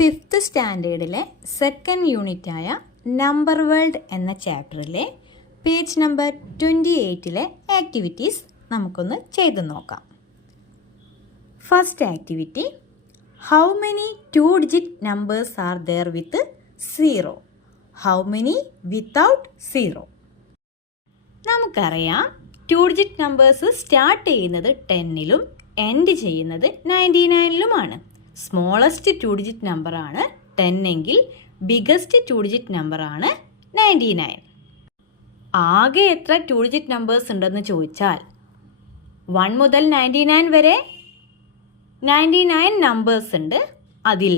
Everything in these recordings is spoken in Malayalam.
ഫിഫ്ത്ത് സ്റ്റാൻഡേർഡിലെ സെക്കൻഡ് യൂണിറ്റായ നമ്പർ വേൾഡ് എന്ന ചാപ്റ്ററിലെ പേജ് നമ്പർ ട്വന്റി എയ്റ്റിലെ ആക്ടിവിറ്റീസ് നമുക്കൊന്ന് ചെയ്തു നോക്കാം. First activity how many two digit numbers are there with zero how many without zero നമുക്കറിയാം ടു ഡിജിറ്റ് നമ്പേഴ്സ് സ്റ്റാർട്ട് ചെയ്യുന്നത് ടെന്നിലും എൻഡ് ചെയ്യുന്നത് നയന്റി നയനിലുമാണ് സ്മോളസ്റ്റ് ടു ഡിജിറ്റ് നമ്പറാണ് ടെൻ എങ്കിൽ ബിഗസ്റ്റ് ടു ഡിജിറ്റ് നമ്പറാണ് നയന്റി നയൻ ആകെ എത്ര ടു ഡിജിറ്റ് നമ്പേഴ്സ് ഉണ്ടെന്ന് ചോദിച്ചാൽ വൺ മുതൽ നയന്റി നയൻ വരെ നയന്റി നയൻ നമ്പേഴ്സ് ഉണ്ട്. അതിൽ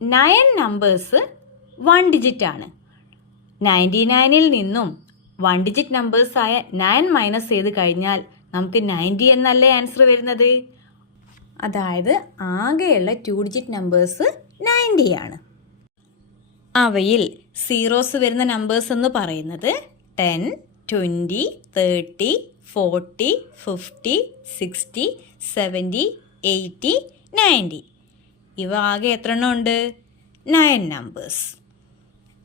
നയൻ നമ്പേഴ്സ് വൺ ഡിജിറ്റ് ആണ്. നയന്റി നയനിൽ നിന്നും വൺ ഡിജിറ്റ് നമ്പേഴ്സായ നയൻ മൈനസ് ചെയ്ത് കഴിഞ്ഞാൽ നമുക്ക് നയന്റി എന്നല്ലേ ആൻസർ വരുന്നത്? അതായത് ആകെയുള്ള ടു ഡിജിറ്റ് നമ്പേഴ്സ് നയന്റി ആണ്. അവയിൽ സീറോസ് വരുന്ന നമ്പേഴ്സ് എന്ന് പറയുന്നത് ten twenty thirty forty fifty sixty seventy eighty ninety ഇവ ആകെ എത്ര എണ്ണം ഉണ്ട് നയൻ നമ്പേഴ്സ്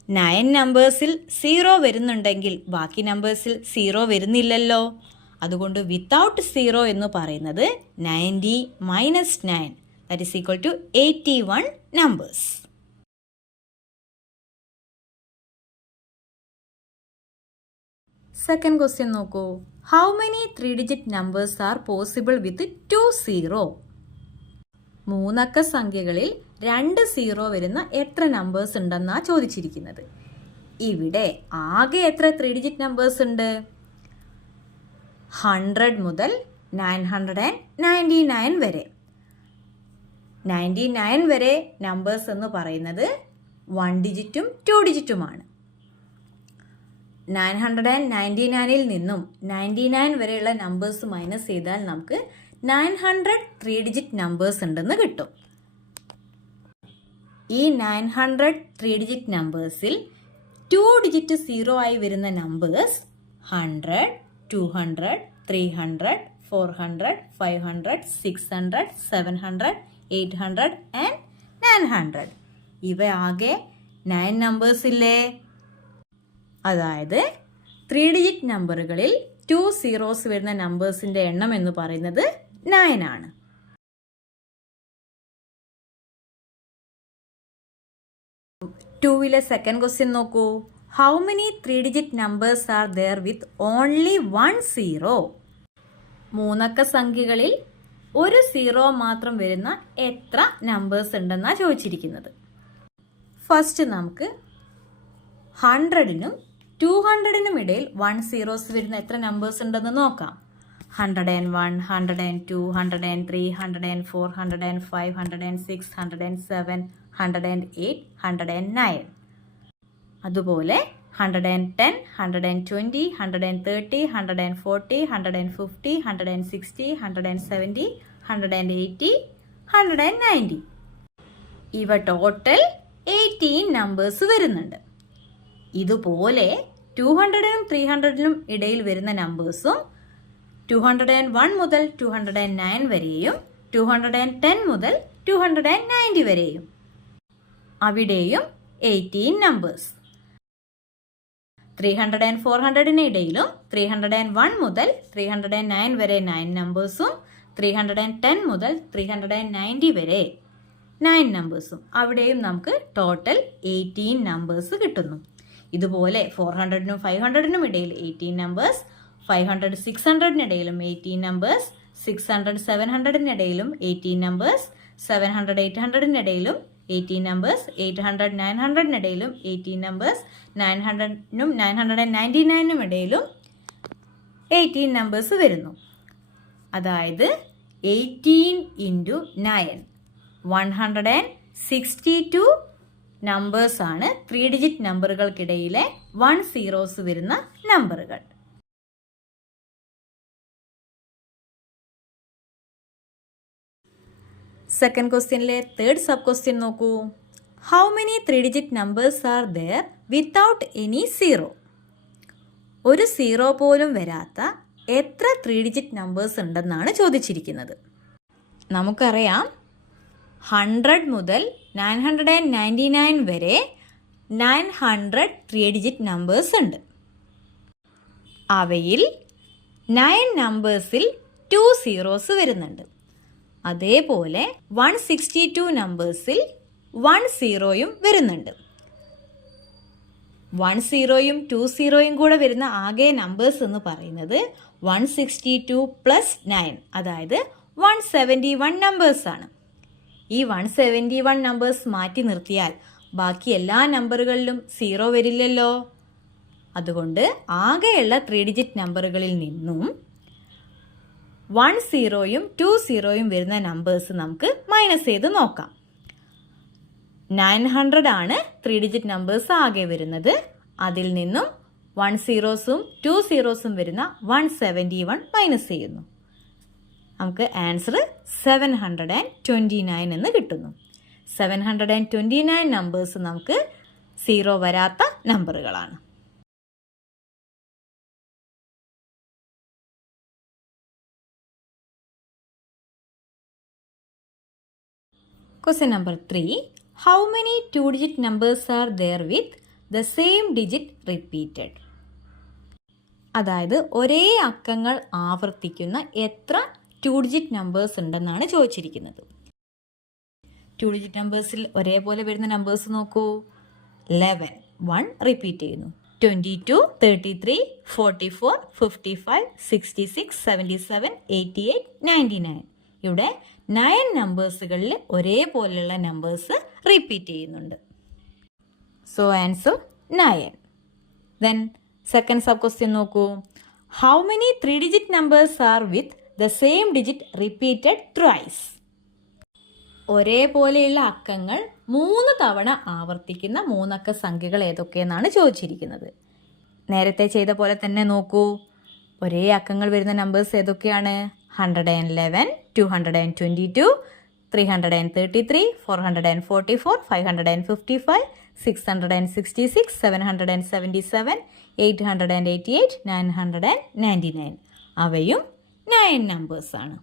നയൻ നമ്പേഴ്സിൽ സീറോ വരുന്നുണ്ടെങ്കിൽ ബാക്കി നമ്പേഴ്സിൽ സീറോ വരുന്നില്ലല്ലോ. അതുകൊണ്ട് വിത്തൗട്ട് സീറോ എന്ന് പറയുന്നത് ninety minus nine that is equal to eighty one numbers second question നോക്കൂ. How many three digit numbers are possible with two zero മൂന്നക്ക സംഖ്യകളിൽ രണ്ട് സീറോ വരുന്ന എത്ര നമ്പേഴ്സ് ഉണ്ടെന്നാണ് ചോദിച്ചിരിക്കുന്നത്. ഇവിടെ ആകെ എത്ര ത്രീ ഡിജിറ്റ് നമ്പേഴ്സ് ഉണ്ട്? ഹൺഡ്രഡ് മുതൽ nine hundred and ninety nine വരെ. നയന്റി നയൻ വരെ നമ്പേഴ്സ് എന്ന് പറയുന്നത് വൺ ഡിജിറ്റും ടു ഡിജിറ്റുമാണ് നയൻ ഹൺഡ്രഡ് ആൻഡ് നയന്റി നയനിൽ നിന്നും നയന്റി നയൻ വരെയുള്ള നമ്പേഴ്സ് മൈനസ് ചെയ്താൽ നമുക്ക് nine hundred three digit numbers ഉണ്ടെന്ന് കിട്ടും. ഈ നയൻ ഹൺഡ്രഡ് ത്രീ ഡിജിറ്റ് നമ്പേഴ്സിൽ ടു ഡിജിറ്റ് സീറോ ആയി വരുന്ന numbers hundred two hundred three hundred four hundred five hundred six hundred seven hundred eight hundred and nine hundred ഇവ ആകെ നയൻ നമ്പേഴ്സ് ഇല്ലേ? അതായത് ത്രീ ഡിജിറ്റ് നമ്പറുകളിൽ ടു സീറോസ് വരുന്ന നമ്പേഴ്സിന്റെ എണ്ണം എന്ന് പറയുന്നത് നയൻ ആണ്. ടൂവിലെ സെക്കൻഡ് ക്വസ്റ്റ്യൻ നോക്കൂ. How many three digit numbers are there with only one zero മൂന്നക്ക സംഖ്യകളിൽ ഒരു സീറോ മാത്രം വരുന്ന എത്ര നമ്പേഴ്സ് ഉണ്ടെന്നാണ് ചോദിച്ചിരിക്കുന്നത്. ഫസ്റ്റ് നമുക്ക് ഹൺഡ്രഡിനും ടു ഹൺഡ്രഡിനും ഇടയിൽ വൺ സീറോസ് വരുന്ന എത്ര നമ്പേഴ്സ് ഉണ്ടെന്ന് നോക്കാം. Hundred and one hundred and two hundred and three hundred and four hundred and five hundred and six hundred and seven hundred and eight hundred and nine അതുപോലെ hundred and ten hundred and twenty hundred and thirty hundred and forty hundred and fifty hundred and sixty hundred and seventy hundred and eighty hundred and ninety ഇവ ടോട്ടൽ എയ്റ്റീൻ നമ്പേഴ്സ് വരുന്നുണ്ട് ഇതുപോലെ ടു ഹൺഡ്രഡിനും ത്രീ ഹൺഡ്രഡിനും ഇടയിൽ വരുന്ന നമ്പേഴ്സും ടു ഹൺഡ്രഡ് ആൻഡ് വൺ മുതൽ ടു ഹൺഡ്രഡ് ആൻഡ് നയൻ വരെയും ടു ഹൺഡ്രഡ് ആൻഡ് ടെൻ മുതൽ ടു ഹൺഡ്രഡ് ആൻഡ് നയന്റി വരെയും അവിടെയും eighteen numbers three hundred and four ഹൺഡ്രഡിന് ഇടയിലും ത്രീ ഹൺഡ്രഡ് ആൻഡ് വൺ മുതൽ ത്രീ ഹൺഡ്രഡ് ആൻഡ് നയൻ വരെ നയൻ നമ്പേഴ്സും ത്രീ ഹൺഡ്രഡ് ആൻഡ് ടെൻ മുതൽ ത്രീ ഹൺഡ്രഡ് ആൻഡ് നയന്റി വരെ നയൻ നമ്പേഴ്സും അവിടെയും നമുക്ക് ടോട്ടൽ എയ്റ്റീൻ നമ്പേഴ്സ് കിട്ടുന്നു. ഇതുപോലെ ഫോർ ഹൺഡ്രഡിനും ഫൈവ് ഹൺഡ്രഡിനും ഇടയിൽ eighteen numbers five hundred six ഹൺഡ്രഡിനിടയിലും eighteen numbers six hundred seven ഹൺഡ്രഡിനിടയിലും eighteen numbers seven hundred eight ഹൺഡ്രഡിനിടയിലും eighteen numbers eight hundred nine ഹൺഡ്രഡിനിടയിലും eighteen numbers nine ഹൺഡ്രഡിനും നയൻ ഹൺഡ്രഡ് ആൻഡ് നയന്റി നയനും ഇടയിലും എയ്റ്റീൻ നമ്പേഴ്സ് വരുന്നു. അതായത് eighteen into nine one hundred and sixty two നമ്പേഴ്സാണ് three digit നമ്പറുകൾക്കിടയിലെ വൺ സീറോസ് വരുന്ന നമ്പറുകൾ സെക്കൻഡ് ക്വസ്റ്റ്യനിലെ തേർഡ് സബ് ക്വസ്റ്റ്യൻ നോക്കൂ. How many three digit numbers are there without any zero ഒരു സീറോ പോലും വരാത്ത എത്ര ത്രീ ഡിജിറ്റ് നമ്പേഴ്സ് ഉണ്ടെന്നാണ് ചോദിച്ചിരിക്കുന്നത്. നമുക്കറിയാം ഹൺഡ്രഡ് മുതൽ nine hundred and ninety nine വരെ nine hundred three digit numbers ഉണ്ട്. അവയിൽ നയൻ നമ്പേഴ്സിൽ ടു സീറോസ് വരുന്നുണ്ട്. അതേപോലെ വൺ സിക്സ്റ്റി ടു നമ്പേഴ്സിൽ വൺ സീറോയും വരുന്നുണ്ട്. വൺ സീറോയും ടു സീറോയും കൂടെ വരുന്ന ആകെ നമ്പേഴ്സ് എന്ന് പറയുന്നത് one sixty two plus nine അതായത് വൺ സെവന്റി വൺ നമ്പേഴ്സാണ് ഈ വൺ സെവന്റി വൺ നമ്പേഴ്സ് മാറ്റി നിർത്തിയാൽ ബാക്കി എല്ലാ നമ്പറുകളിലും സീറോ വരില്ലല്ലോ. അതുകൊണ്ട് ആകെയുള്ള ത്രീ ഡിജിറ്റ് നമ്പറുകളിൽ നിന്നും വൺ സീറോയും ടു സീറോയും വരുന്ന നമ്പേഴ്സ് നമുക്ക് മൈനസ് ചെയ്ത് നോക്കാം. നയൻ ഹൺഡ്രഡ് ആണ് ത്രീ ഡിജിറ്റ് നമ്പേഴ്സ് ആകെ വരുന്നത്. അതിൽ നിന്നും വൺ സീറോസും ടു സീറോസും വരുന്ന വൺ സെവന്റി വൺ മൈനസ് ചെയ്യുന്നു. നമുക്ക് answer seven hundred and twenty nine എന്ന് കിട്ടുന്നു. Seven hundred and twenty nine numbers നമുക്ക് സീറോ വരാത്ത നമ്പറുകളാണ് Question number 3. How many two digit numbers are there with the same digit repeated? അതായത് ഒരേ അക്കങ്ങൾ ആവർത്തിക്കുന്ന എത്ര ടു ഡിജിറ്റ് നമ്പേഴ്സ് ഉണ്ടെന്നാണ് ചോദിച്ചിരിക്കുന്നത്. ടു ഡിജിറ്റ് നമ്പേഴ്സിൽ ഒരേപോലെ വരുന്ന നമ്പേഴ്സ് നോക്കൂ. ലെവൻ വൺ റിപ്പീറ്റ് ചെയ്യുന്നു. Twenty two thirty three forty four fifty five sixty six seventy seven eighty eight ninety nine ഇവിടെ നയൻ നമ്പേഴ്സുകളിൽ ഒരേപോലെയുള്ള നമ്പേഴ്സ് റിപ്പീറ്റ് ചെയ്യുന്നുണ്ട്. So answer nine then second sub question നോക്കൂ. How many three digit numbers are with the same digit repeated thrice ഒരേപോലെയുള്ള അക്കങ്ങൾ മൂന്ന് തവണ ആവർത്തിക്കുന്ന മൂന്നക്ക സംഖ്യകൾ ഏതൊക്കെയെന്നാണ് ചോദിച്ചിരിക്കുന്നത്. നേരത്തെ ചെയ്ത പോലെ തന്നെ നോക്കൂ. ഒരേ അക്കങ്ങൾ വരുന്ന നമ്പേഴ്സ് ഏതൊക്കെയാണ്? Hundred and eleven two hundred and twenty two three hundred and thirty three four hundred and forty four five hundred and fifty five six hundred and sixty six seven hundred and seventy seven eight hundred and eighty eight nine hundred and ninety nine അവയും നയൻ നമ്പേഴ്സാണ്